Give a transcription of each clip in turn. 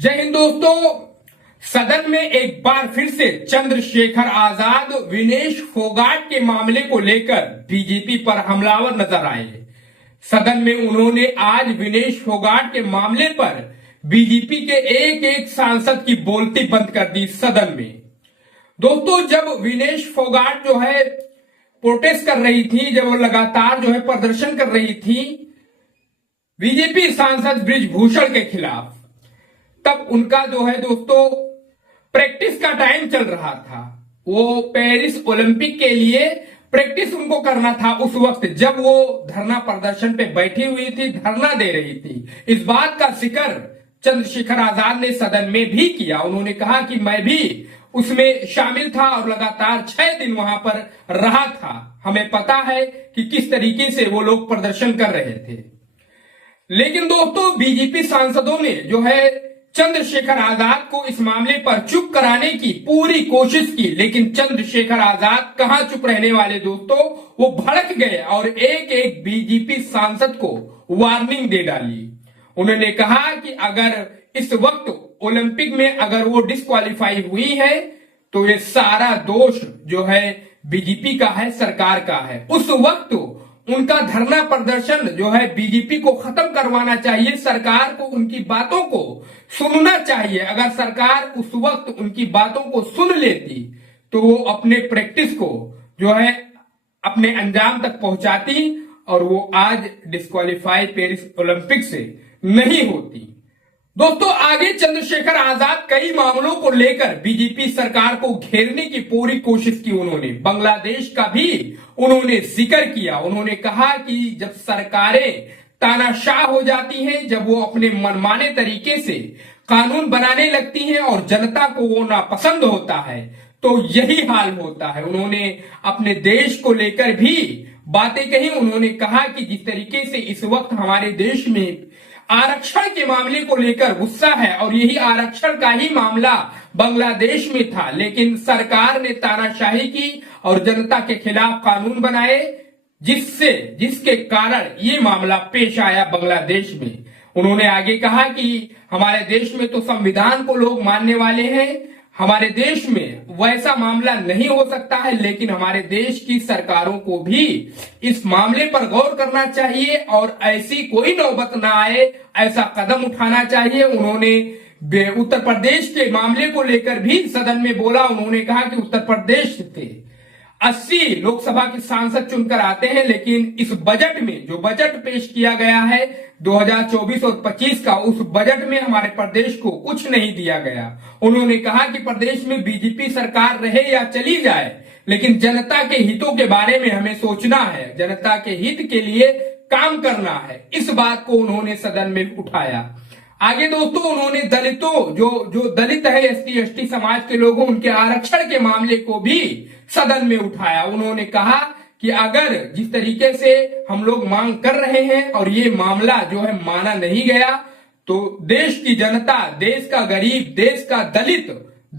जय हिंद दोस्तों। सदन में एक बार फिर से चंद्रशेखर आजाद विनेश फोगाट के मामले को लेकर बीजेपी पर हमलावर नजर आए। सदन में उन्होंने आज विनेश फोगाट के मामले पर बीजेपी के एक एक सांसद की बोलती बंद कर दी सदन में। दोस्तों, जब विनेश फोगाट जो है प्रोटेस्ट कर रही थी, जब वो लगातार जो है प्रदर्शन कर रही थी बीजेपी सांसद बृजभूषण के खिलाफ, तब उनका जो है दोस्तों प्रैक्टिस का टाइम चल रहा था। वो पेरिस ओलंपिक के लिए प्रैक्टिस उनको करना था उस वक्त, जब वो धरना प्रदर्शन पे बैठी हुई थी, धरना दे रही थी। इस बात का जिक्र चंद्रशेखर आजाद ने सदन में भी किया। उन्होंने कहा कि मैं भी उसमें शामिल था और लगातार 6 दिन वहां पर रहा था। हमें पता है कि किस तरीके से वो लोग प्रदर्शन कर रहे थे। लेकिन दोस्तों, बीजेपी सांसदों ने जो है चंद्रशेखर आजाद को इस मामले पर चुप कराने की पूरी कोशिश की, लेकिन चंद्रशेखर आजाद कहां चुप रहने वाले दोस्तों। वो भड़क गए और एक एक बीजेपी सांसद को वार्निंग दे डाली। उन्होंने कहा कि अगर इस वक्त ओलंपिक में अगर वो डिस्क्वालीफाई हुई है तो ये सारा दोष जो है बीजेपी का है, सरकार का है। उस वक्त उनका धरना प्रदर्शन जो है बीजेपी को खत्म करवाना चाहिए, सरकार को उनकी बातों को सुनना चाहिए। अगर सरकार उस वक्त उनकी बातों को सुन लेती तो वो अपने प्रैक्टिस को जो है अपने अंजाम तक पहुंचाती और वो आज डिस्क्वालीफाई पेरिस ओलंपिक से नहीं होती। दोस्तों, आगे चंद्रशेखर आजाद कई मामलों को लेकर बीजेपी सरकार को घेरने की पूरी कोशिश की। उन्होंने बांग्लादेश का भी उन्होंने जिक्र किया। उन्होंने कहा कि जब सरकारें तानाशाह हो जाती हैं, जब वो अपने मनमाने तरीके से कानून बनाने लगती हैं और जनता को वो नापसंद होता है, तो यही हाल होता है। उन्होंने अपने देश को लेकर भी बातें कही। उन्होंने कहा कि जिस तरीके से इस वक्त हमारे देश में आरक्षण के मामले को लेकर गुस्सा है और यही आरक्षण का ही मामला बांग्लादेश में था, लेकिन सरकार ने तानाशाही की और जनता के खिलाफ कानून बनाए, जिसके कारण ये मामला पेश आया बांग्लादेश में। उन्होंने आगे कहा कि हमारे देश में तो संविधान को लोग मानने वाले हैं, हमारे देश में वैसा मामला नहीं हो सकता है, लेकिन हमारे देश की सरकारों को भी इस मामले पर गौर करना चाहिए और ऐसी कोई नौबत ना आए, ऐसा कदम उठाना चाहिए। उन्होंने उत्तर प्रदेश के मामले को लेकर भी सदन में बोला। उन्होंने कहा कि उत्तर प्रदेश से 80 लोकसभा के सांसद चुनकर आते हैं, लेकिन इस बजट में जो बजट पेश किया गया है 2024 और 25 का, उस बजट में हमारे प्रदेश को कुछ नहीं दिया गया। उन्होंने कहा कि प्रदेश में बीजेपी सरकार रहे या चली जाए, लेकिन जनता के हितों के बारे में हमें सोचना है, जनता के हित के लिए काम करना है। इस बात को उन्होंने सदन में उठाया। आगे दोस्तों, उन्होंने दलितों जो दलित है, SC/ST समाज के लोगों, उनके आरक्षण के मामले को भी सदन में उठाया। उन्होंने कहा कि अगर जिस तरीके से हम लोग मांग कर रहे हैं और ये मामला जो है माना नहीं गया, तो देश की जनता, देश का गरीब, देश का दलित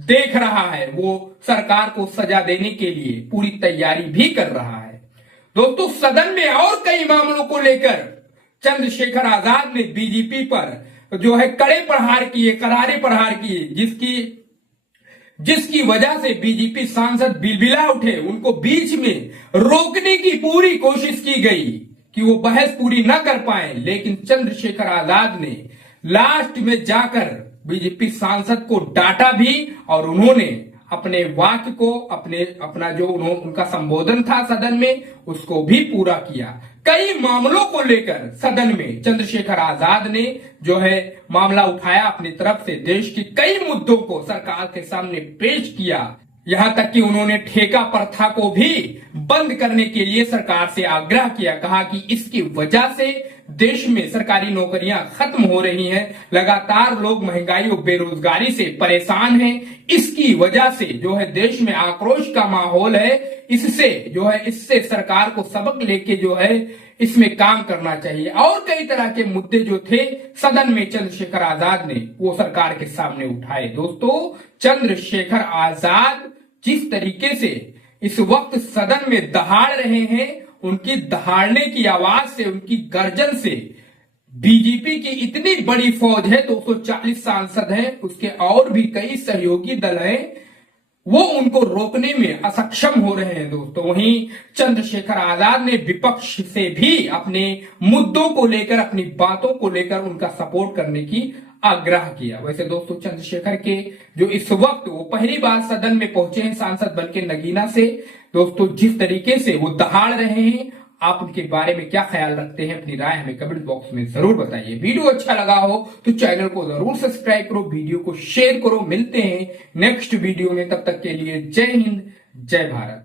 देख रहा है, वो सरकार को सजा देने के लिए पूरी तैयारी भी कर रहा है। दोस्तों, सदन में और कई मामलों को लेकर चंद्रशेखर आजाद ने बीजेपी पर जो है कड़े प्रहार किए, करारे प्रहार किए, जिसकी वजह से बीजेपी सांसद बिलबिला उठे। उनको बीच में रोकने की पूरी कोशिश की गई कि वो बहस पूरी न कर पाए, लेकिन चंद्रशेखर आजाद ने लास्ट में जाकर बीजेपी सांसद को डांटा भी और उन्होंने अपने वाक्य को, अपना जो उनका संबोधन था सदन में, उसको भी पूरा किया। कई मामलों को लेकर सदन में चंद्रशेखर आजाद ने जो है मामला उठाया, अपनी तरफ से देश के कई मुद्दों को सरकार के सामने पेश किया। यहां तक कि उन्होंने ठेका प्रथा को भी बंद करने के लिए सरकार से आग्रह किया। कहा कि इसकी वजह से देश में सरकारी नौकरियां खत्म हो रही हैं, लगातार लोग महंगाई और बेरोजगारी से परेशान हैं। इसकी वजह से जो है देश में आक्रोश का माहौल है। इससे सरकार को सबक लेके जो है इसमें काम करना चाहिए। और कई तरह के मुद्दे जो थे सदन में चंद्रशेखर आजाद ने वो सरकार के सामने उठाए। दोस्तों, चंद्रशेखर आजाद जिस तरीके से इस वक्त सदन में दहाड़ रहे हैं, उनकी दहाड़ने की आवाज से, उनकी गर्जन से बीजेपी की इतनी बड़ी फौज है, 240 सांसद हैं, उसके और भी कई सहयोगी दल हैं, वो उनको रोकने में असक्षम हो रहे हैं दोस्तों। वहीं चंद्रशेखर आजाद ने विपक्ष से भी अपने मुद्दों को लेकर, अपनी बातों को लेकर उनका सपोर्ट करने की आग्रह किया। वैसे दोस्तों चंद्रशेखर के जो इस वक्त वो पहली बार सदन में पहुंचे हैं सांसद बनके नगीना से, दोस्तों जिस तरीके से वो दहाड़ रहे हैं, आप उनके बारे में क्या ख्याल रखते हैं, अपनी राय हमें कमेंट बॉक्स में जरूर बताइए। वीडियो अच्छा लगा हो तो चैनल को जरूर सब्सक्राइब करो, वीडियो को शेयर करो। मिलते हैं नेक्स्ट वीडियो में, तब तक के लिए जय हिंद, जय भारत।